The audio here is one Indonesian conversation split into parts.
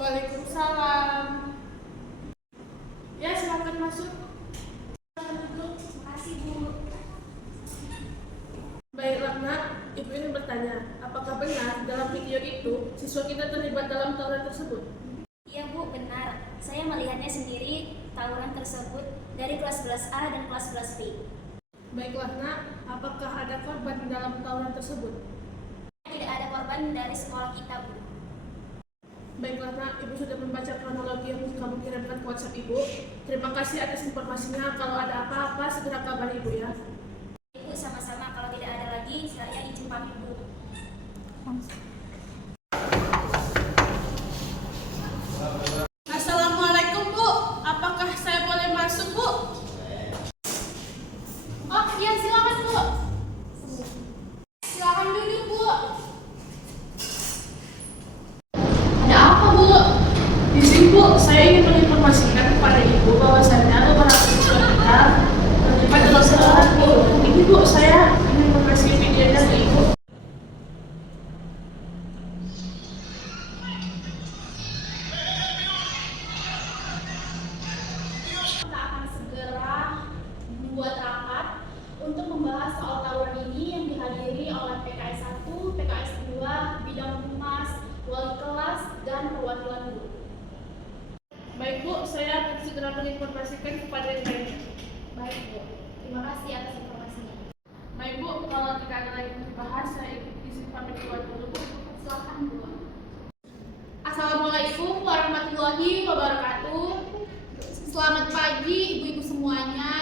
Waalaikumsalam. Ya, silakan masuk. Makasih, Bu. Baiklah nak, ibu ingin bertanya, apakah benar dalam video itu siswa kita terlibat dalam tawuran tersebut? Iya, Bu, benar. Saya melihatnya sendiri tawuran tersebut dari kelas 11A dan kelas 11B. Baiklah nak, apakah ada korban dalam tawuran tersebut? Tidak ada korban dari sekolah kita, Bu. Baiklah nak, ibu sudah membaca kronologi yang kamu kirimkan ke WhatsApp ibu. Terima kasih atas informasinya. Kalau ada apa-apa segera kabari ibu ya. Ibu, sama-sama. Kalau tidak ada lagi, saya izin pamit, Bu. Assalamualaikum Bu, apakah saya boleh masuk Bu? Oh iya, silakan Bu. Silakan duduk Bu. Ada apa Bu? Di sini Bu, saya ingin menginformasikan kepada Ibu bahwasannya beberapa siswa kita terlibat dalam tawuran Bu. Ini Bu, saya ingin mengasih videonya ke Ibu. Kita akan segera membuat rapat untuk membahas soal tawuran ini yang dihadiri oleh PKS 1, PKS 2, bidang humas, wali kelas, dan perwakilan guru. Baik Bu, saya akan segera menginformasikan kepada yang lainnya. Baik, Bu. Terima kasih atas informasinya. Baik Bu, kalau tidak ada lagi yang dibahas, saya izin pamit keluar dulu Bu. Silakan, Bu. Assalamualaikum warahmatullahi wabarakatuh. Selamat pagi ibu-ibu semuanya.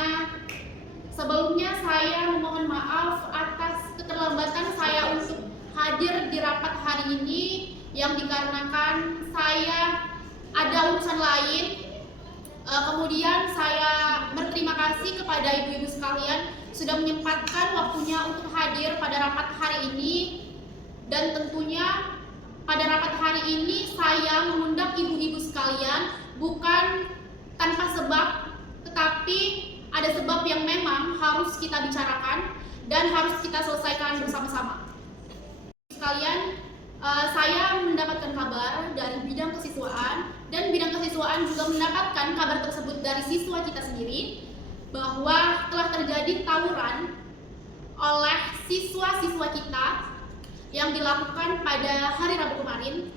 Sebelumnya saya memohon maaf atas keterlambatan saya untuk hadir di rapat hari ini yang dikarenakan saya ada urusan lain. Kemudian saya berterima kasih kepada ibu-ibu sekalian sudah menyempatkan waktunya untuk hadir pada rapat hari ini. Dan tentunya pada rapat hari ini saya mengundang ibu-ibu sekalian bukan tanpa sebab, tetapi ada sebab yang memang harus kita bicarakan dan harus kita selesaikan bersama-sama. Sekalian, saya mendapatkan kabar dari bidang kesiswaan dan bidang kesiswaan juga mendapatkan kabar tersebut dari siswa kita sendiri bahwa telah terjadi tawuran oleh siswa-siswa kita yang dilakukan pada hari Rabu kemarin,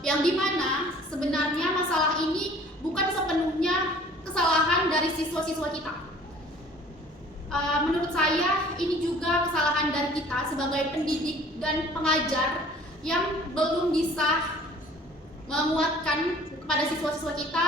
yang dimana sebenarnya masalah ini bukan sepenuhnya kesalahan dari siswa-siswa kita. Menurut saya ini juga kesalahan dari kita sebagai pendidik dan pengajar yang belum bisa menguatkan kepada siswa-siswa kita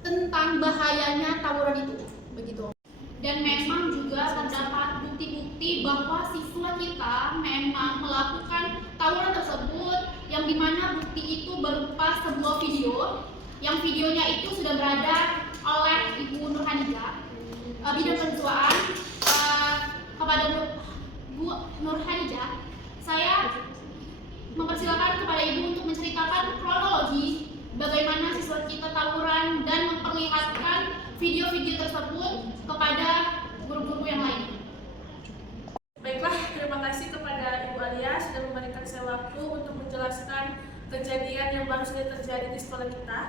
tentang bahayanya tawuran itu, begitu. Dan memang juga terdapat bukti-bukti bahwa siswa kita memang melakukan tawuran tersebut, yang dimana bukti itu berupa sebuah video, yang videonya itu sudah berada oleh Ibu Nurhanijah, bidang kesiswaan. Kepada Bu Nurhanijah, saya mempersilakan kepada Ibu untuk menceritakan kronologi bagaimana siswa kita tawuran dan memperlihatkan video-video tersebut kepada guru-guru yang lain. Baiklah, terima kasih kepada Ibu Alia sudah memberikan saya waktu untuk menjelaskan kejadian yang baru saja terjadi di sekolah kita.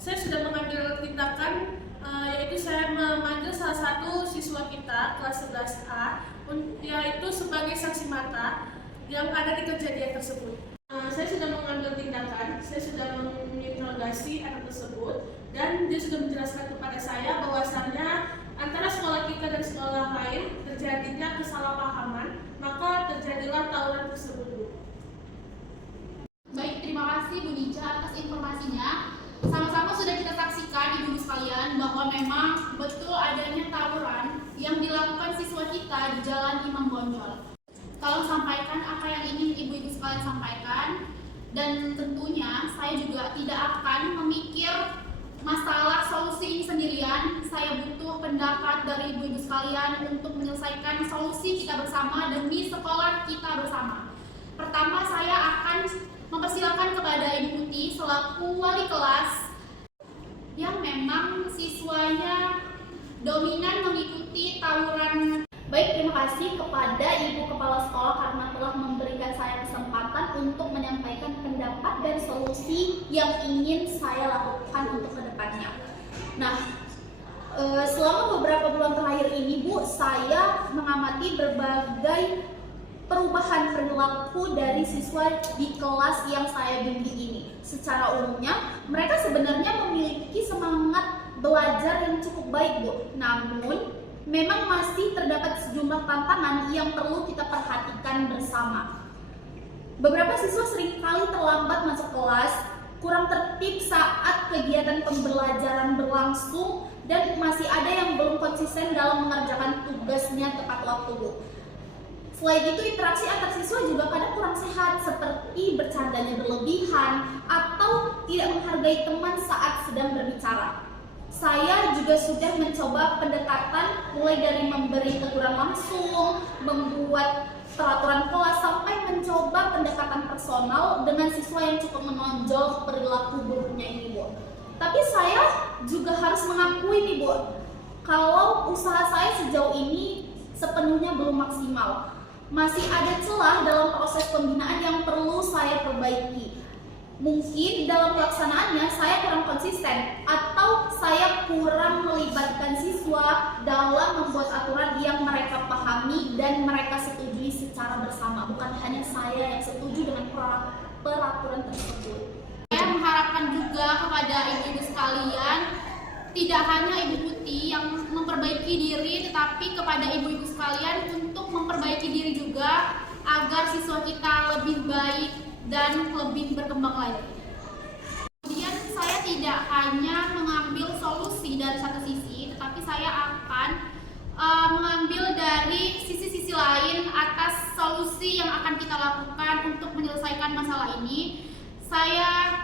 Saya sudah mengambil tindakan, yaitu saya memanggil salah satu siswa kita kelas 11A, yaitu sebagai saksi mata yang ada di kejadian tersebut. Saya sudah mengambil tindakan, saya sudah menginterogasi anak tersebut, dan dia sudah menjelaskan kepada saya bahwasannya antara sekolah kita dan sekolah lain terjadinya kesalahpahaman, maka terjadilah tawuran tersebut. Baik, terima kasih Bu Nica atas informasinya. Sama-sama sudah kita saksikan ibu sekalian bahwa memang betul adanya tawuran yang dilakukan siswa kita di Jalan Imam Bonjol. Tolong sampaikan apa yang ingin ibu-ibu sekalian sampaikan, dan tentunya saya juga tidak akan memikir masalah solusi ini sendirian. Saya butuh pendapat dari ibu-ibu sekalian untuk menyelesaikan solusi kita bersama demi sekolah kita bersama. Pertama, saya akan mempersilakan kepada Ibu Putih selaku wali kelas yang memang siswanya dominan mengikuti tawuran. Baik, terima kasih kepada Ibu Kepala Sekolah karena telah memberikan saya kesempatan untuk menyampaikan pendapat dan resolusi yang ingin saya lakukan untuk kedepannya. Nah, selama beberapa bulan terakhir ini Bu, saya mengamati berbagai perubahan perilaku dari siswa di kelas yang saya bimbing ini. Secara umumnya, mereka sebenarnya memiliki semangat belajar yang cukup baik Bu. Namun, memang masih terdapat sejumlah tantangan yang perlu kita perhatikan bersama. Beberapa siswa seringkali terlambat masuk kelas, kurang tertib saat kegiatan pembelajaran berlangsung, dan masih ada yang belum konsisten dalam mengerjakan tugasnya tepat waktu Bu. Selain itu, interaksi antar siswa juga kadang kurang sehat, seperti bercandanya berlebihan atau tidak menghargai teman saat sedang berbicara. Saya juga sudah mencoba pendekatan mulai dari memberi teguran langsung, membuat peraturan kelas, sampai mencoba pendekatan personal dengan siswa yang cukup menonjol perilaku buruknya ini Bu. Tapi saya juga harus mengakui nih Bu, kalau usaha saya sejauh ini sepenuhnya belum maksimal. Masih ada celah dalam proses pembinaan yang perlu saya perbaiki. Mungkin dalam pelaksanaannya saya kurang konsisten, atau saya kurang melibatkan siswa dalam membuat aturan yang mereka pahami dan mereka setujui secara bersama. Bukan hanya saya yang setuju dengan peraturan tersebut. Saya mengharapkan juga kepada ibu-ibu sekalian, tidak hanya Ibu Putih yang memperbaiki diri, tetapi kepada ibu-ibu sekalian untuk memperbaiki diri juga agar siswa kita lebih baik dan lebih berkembang lagi. Kemudian saya tidak hanya mengambil solusi dari satu sisi, tetapi saya akan mengambil dari sisi-sisi lain atas solusi yang akan kita lakukan untuk menyelesaikan masalah ini. Saya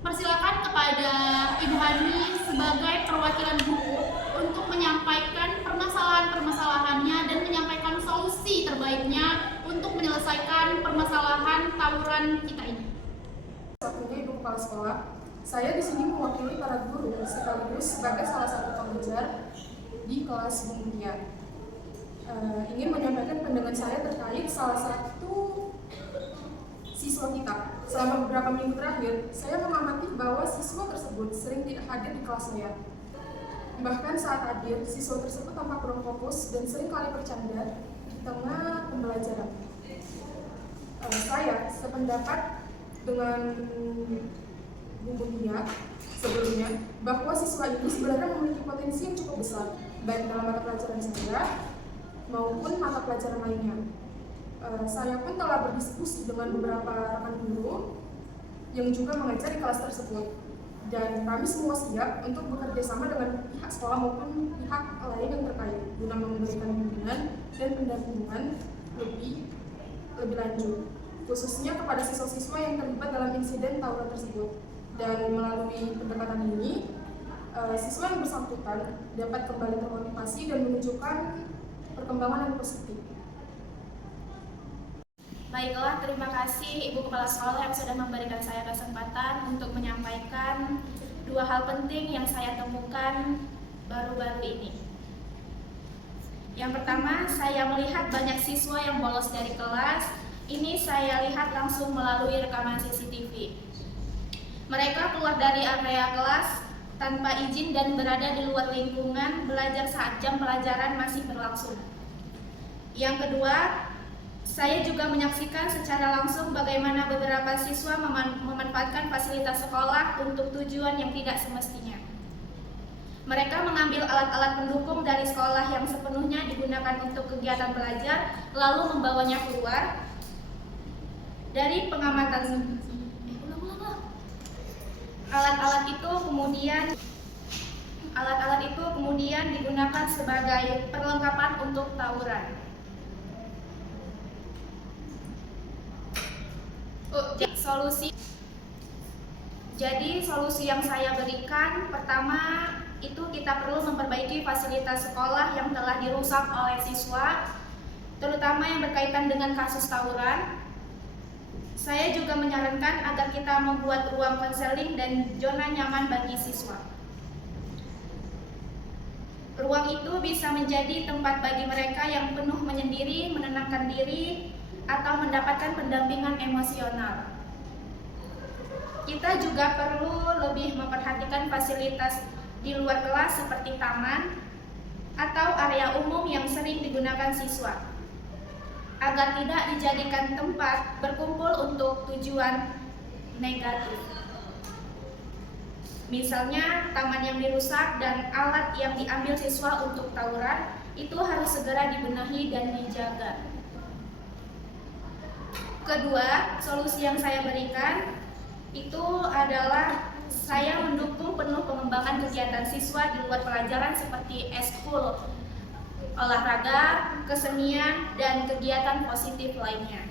persilakan kepada Ibu Hani sebagai perwakilan guru untuk menyampaikan permasalahan-permasalahannya dan menyampaikan solusi terbaiknya untuk menyelesaikan permasalahan tawuran kita ini. Satunya Ibu Kepala Sekolah, saya di sini mewakili para guru sekaligus sebagai salah satu pengajar di kelas Mulia. Ingin menyampaikan pandangan saya terkait salah satu siswa kita. Selama beberapa minggu terakhir, saya mengamati bahwa siswa tersebut sering tidak hadir di kelas saya. Bahkan saat hadir, siswa tersebut tampak kurang fokus dan sering kali bercanda di tengah pembelajaran. Saya sependapat dengan Bu Mulia sebelumnya bahwa siswa ini sebenarnya memiliki potensi yang cukup besar, baik dalam mata pelajaran saya maupun mata pelajaran lainnya. Saya pun telah berdiskusi dengan beberapa rekan guru yang juga mengajar di kelas tersebut, dan kami semua siap untuk bekerja sama dengan pihak sekolah maupun pihak lain yang terkait guna memberikan bimbingan dan pendampingan lebih lanjut, khususnya kepada siswa-siswa yang terlibat dalam insiden tawuran tersebut. Dan melalui pendekatan ini, siswa yang bersangkutan dapat kembali termotivasi dan menunjukkan perkembangan yang positif. Baiklah, terima kasih Ibu Kepala Sekolah yang sudah memberikan saya kesempatan untuk menyampaikan dua hal penting yang saya temukan baru-baru ini. Yang pertama, saya melihat banyak siswa yang bolos dari kelas. Ini saya lihat langsung melalui rekaman CCTV. Mereka keluar dari area kelas tanpa izin dan berada di luar lingkungan belajar saat jam pelajaran masih berlangsung. Yang kedua, saya juga menyaksikan secara langsung bagaimana beberapa siswa memanfaatkan fasilitas sekolah untuk tujuan yang tidak semestinya. Mereka mengambil alat-alat pendukung dari sekolah yang sepenuhnya digunakan untuk kegiatan belajar, lalu membawanya keluar. Dari pengamatan alat-alat itu kemudian digunakan sebagai perlengkapan untuk tawuran. Jadi solusi yang saya berikan, pertama itu kita perlu memperbaiki fasilitas sekolah yang telah dirusak oleh siswa, terutama yang berkaitan dengan kasus tawuran. Saya juga menyarankan agar kita membuat ruang konseling dan zona nyaman bagi siswa. Ruang itu bisa menjadi tempat bagi mereka yang penuh menyendiri, menenangkan diri, atau mendapatkan pendampingan emosional. Kita juga perlu lebih memperhatikan fasilitas di luar kelas seperti taman atau area umum yang sering digunakan siswa, agar tidak dijadikan tempat berkumpul untuk tujuan negatif. Misalnya, taman yang dirusak dan alat yang diambil siswa untuk tawuran itu harus segera dibenahi dan dijaga. Kedua, solusi yang saya berikan itu adalah saya mendukung penuh pengembangan kegiatan siswa di luar pelajaran seperti eskul, olahraga, kesenian, dan kegiatan positif lainnya.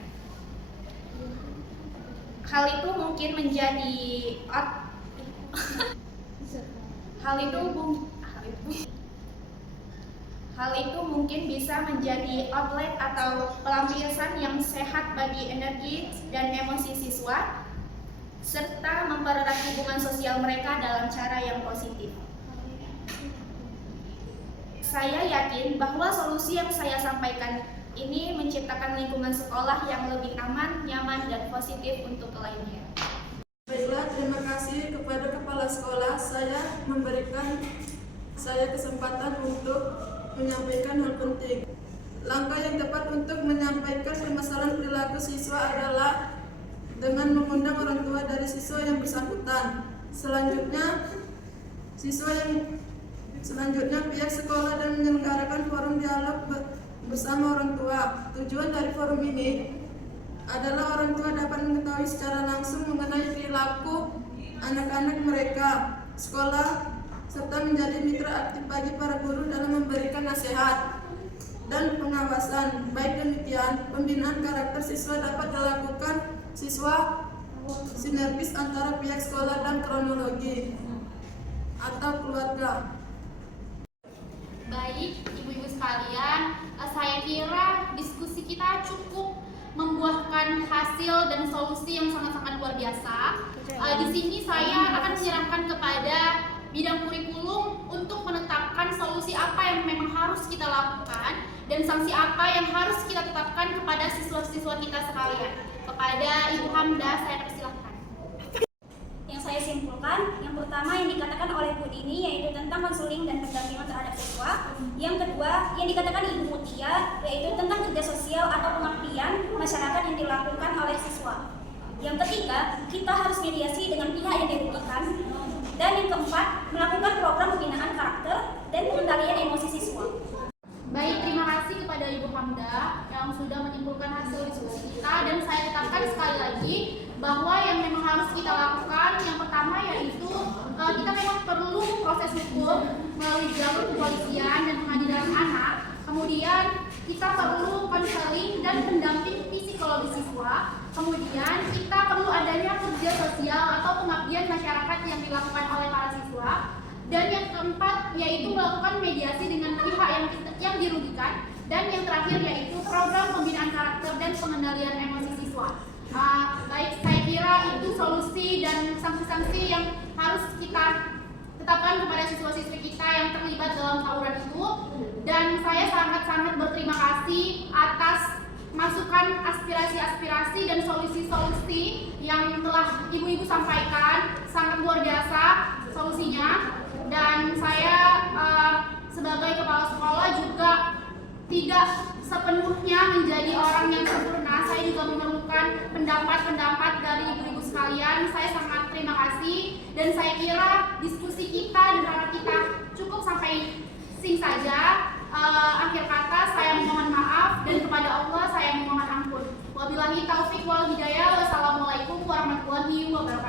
Hal itu mungkin bisa menjadi outlet atau pelampiasan yang sehat bagi energi dan emosi siswa, serta mempererat hubungan sosial mereka dalam cara yang positif. Saya yakin bahwa solusi yang saya sampaikan ini menciptakan lingkungan sekolah yang lebih aman, nyaman, dan positif untuk lainnya. Baiklah, terima kasih kepada Kepala Sekolah. Saya memberikan saya kesempatan untuk menyampaikan hal penting. Langkah yang tepat untuk menyampaikan permasalahan perilaku siswa adalah dengan mengundang orang tua dari siswa yang bersangkutan. Selanjutnya pihak sekolah dan menyelenggarakan forum dialog bersama orang tua. Tujuan dari forum ini adalah orang tua dapat mengetahui secara langsung mengenai perilaku anak-anak mereka, sekolah, serta menjadi mitra aktif bagi para guru dalam memberikan nasihat dan pengawasan. Baik demikian, pembinaan karakter siswa dapat dilakukan siswa sinergis antara pihak sekolah dan kronologi atau keluarga. Baik, ibu-ibu sekalian, saya kira diskusi kita cukup membuahkan hasil dan solusi yang sangat-sangat luar biasa. Di sini saya akan menyerahkan kepada bidang kurikulum untuk menetapkan solusi apa yang memang harus kita lakukan dan sanksi apa yang harus kita tetapkan kepada siswa-siswa kita sekalian. Kepada Ibu Hamda, saya persilahkan. Yang saya simpulkan, yang pertama yang dikatakan oleh Bu Dini yaitu tentang konseling dan pendampingan terhadap siswa. Yang kedua yang dikatakan Ibu Mutia yaitu tentang kerja sosial atau pengabdian masyarakat yang dilakukan oleh siswa. Yang ketiga, kita harus mediasi dengan pihak yang dirugikan. Dan yang keempat, melakukan program pembinaan karakter dan pengendalian emosi siswa. Baik, terima kasih kepada Ibu Hamda yang sudah menyimpulkan hasil diskusi kita, dan saya tetapkan sekali lagi bahwa yang memang harus kita lakukan yang pertama yaitu kita memang perlu proses hukum melalui jalur kepolisian dan pengadilan anak. Kemudian kita perlu konseling dan pendamping psikologis siswa. Kemudian kita perlu adanya kerja sosial atau pengabdian masyarakat yang dilakukan oleh para siswa. Dan yang keempat yaitu melakukan mediasi dengan pihak yang dirugikan. Dan yang terakhir yaitu program pembinaan karakter dan pengendalian emosi siswa. Baik, saya kira itu solusi dan sanksi-sanksi yang harus kita tetapkan kepada siswa-siswi kita yang terlibat dalam tawuran itu. Dan saya sangat-sangat berterima kasih atas masukan aspirasi-aspirasi dan solusi-solusi yang telah ibu-ibu sampaikan. Sangat luar biasa solusinya. Dan saya sebagai kepala sekolah juga tidak sepenuhnya menjadi orang yang sempurna. Saya juga memerlukan pendapat-pendapat dari ibu-ibu sekalian. Saya sangat terima kasih dan saya kira diskusi kita dan rapat kita cukup sampai sini saja. Akhir kata saya memohon maaf dan kepada Allah saya memohon ampun. Wabillahi taufiq wal hidayah. Wassalamualaikum warahmatullahi wabarakatuh.